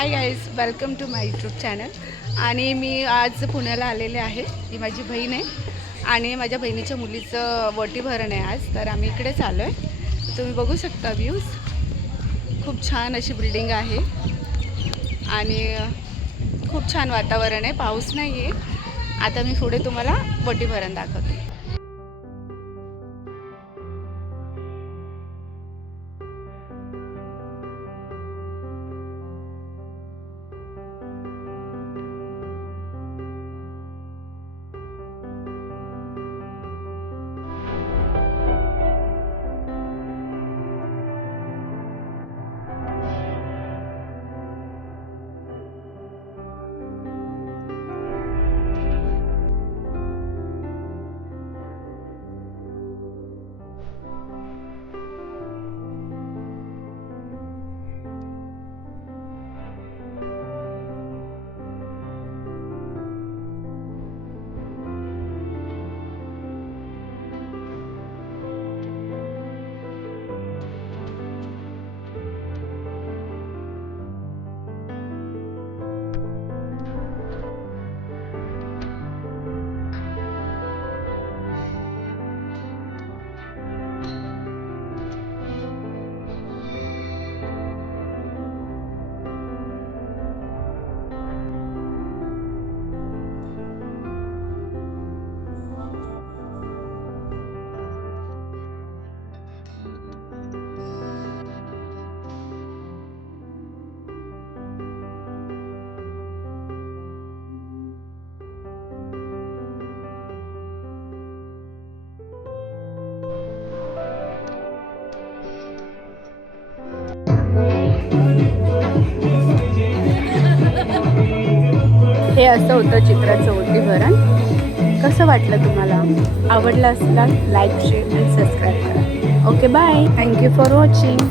High guys, welcome to my YouTube channel. आणि मी आज पुण्याला आलेले आहे. ही माझी बहीण आहे आणि माझ्या बहिणीच्या मुलीचं वटीभरण आहे आज, तर आम्ही इकडेच आलो आहे. तुम्ही बघू शकता व्ह्यूज. खूप छान अशी बिल्डिंग आहे आणि खूप छान वातावरण आहे. पाऊस नाही आहे. आता मी पुढे तुम्हाला वटीभरण दाखवते. हे असं होतं चित्राचं वटीभरण. कसं वाटलं तुम्हाला? आवडलं असल्यास लाईक, शेअर आणि सबस्क्राईब करा. Okay, bye. Thank you for watching.